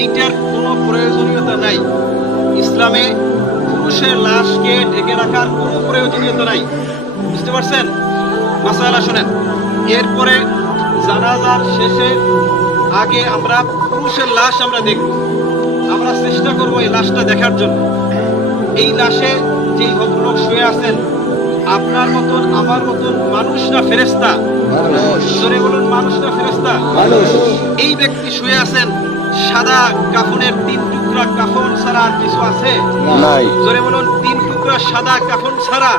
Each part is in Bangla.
এইটার কোনো প্রয়োজনীয়তা নাই। ইসলামে পুরুষের লাশকে ঢেকে রাখার কোনো প্রয়োজনীয়তা নাই। বুঝতে পারছেন? মাসালা শোনেন। এরপরে জানাজার শেষে আগে আমরা পুরুষের লাশ আমরা দেখব, আমরা চেষ্টা করবো এই লাশটা দেখার জন্য। এই লাশে যে ভদ্রলোক শুয়ে আছেন, আপনার মতন আমার মতন মানুষ না ফেরেশতা? জোরে বলুন, মানুষ না ফেরেশতা? এই ব্যক্তি শুয়ে আছেন, সাদা কাফনের 3 টুকরা কাফন ছাড়া আর কিছু আছে? নাই। জোরে বলুন, 3 টুকরা সাদা কাফন ছাড়া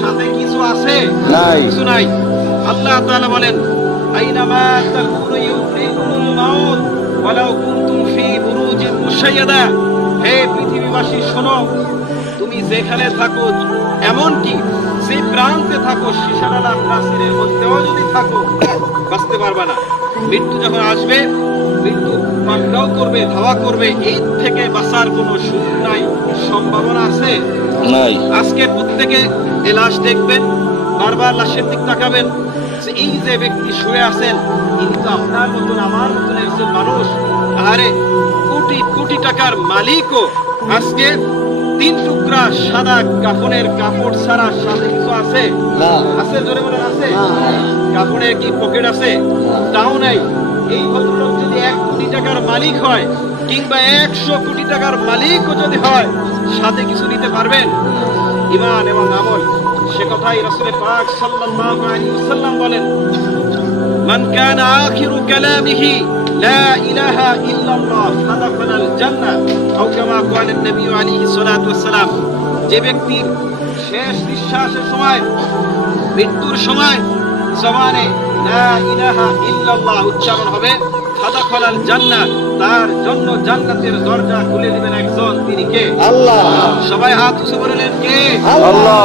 সাথে কিছু আছে? নাই। কিছু নাই। আল্লাহ তাআলা বলেন, আইনামা তাকুনু ইউদরিকুমুল মাউত ওয়ালাউ কুনতুম ফি বুরুজিন মুশাইয়াদা। হে পৃথিবীবাসী শোনো, তুমি যেখানে থাকো, এমনকি যে প্রান্তে থাকো, শিশারালা প্রাচীরের মধ্যেও যদি থাকো, বাঁচতে পারবে না। মৃত্যু যখন আসবে, মৃত্যু পাকড়াও করবে, ধাওয়া করবে, এই থেকে বাঁচার কোনো সুযোগ নাই, সম্ভাবনা আছে? নাই। আজকে প্রত্যেকে এই লাশ দেখবেন, বারবার লাশের দিক তাকাবেন, যে এই যে ব্যক্তি শুয়ে আছেন, ইনি তো আপনার মতন আমার মতন একজন মানুষ। আরে কোটি কোটি টাকার মালিকও আজকে 3 টুকরা সাদা কাফনের কাপড় ছাড়া সাথে কিছু আছে? আছে? জোরে বলেন, আছে? কাফনে কি পকেট আছে? তাও নাই। এই ভদ্রলোক যদি 1 কোটি টাকার মালিক হয়, কিংবা 100 কোটি টাকার মালিকও যদি হয়, সাথে কিছু নিতে পারবেন? ঈমান এবং আমল, সে কথাই রাসূল পাক সাল্লাল্লাহু আলাইহি ওয়াসাল্লাম বলেন, মান কানা আখিরু কালামিহি লা ইলাহা ইল্লাল্লাহ ফাদাখালাল জান্নাহ, আও কামা ক্বালা নবী আলাইহিস সালাতু ওয়াসসালাম। যে ব্যক্তির শেষ নিঃশ্বাসের সময়, মৃত্যুর সময় জবানে লা ইলাহা ইল্লাল্লাহ উচ্চারণ হবে, ফাদাখালাল জান্নাহ, তার জন্য জান্নাতের দরজা খুলে দিবেন একজন। তিনি কে? আল্লাহ। সবাই হাত উঁচু করে নেন, কে? আল্লাহ।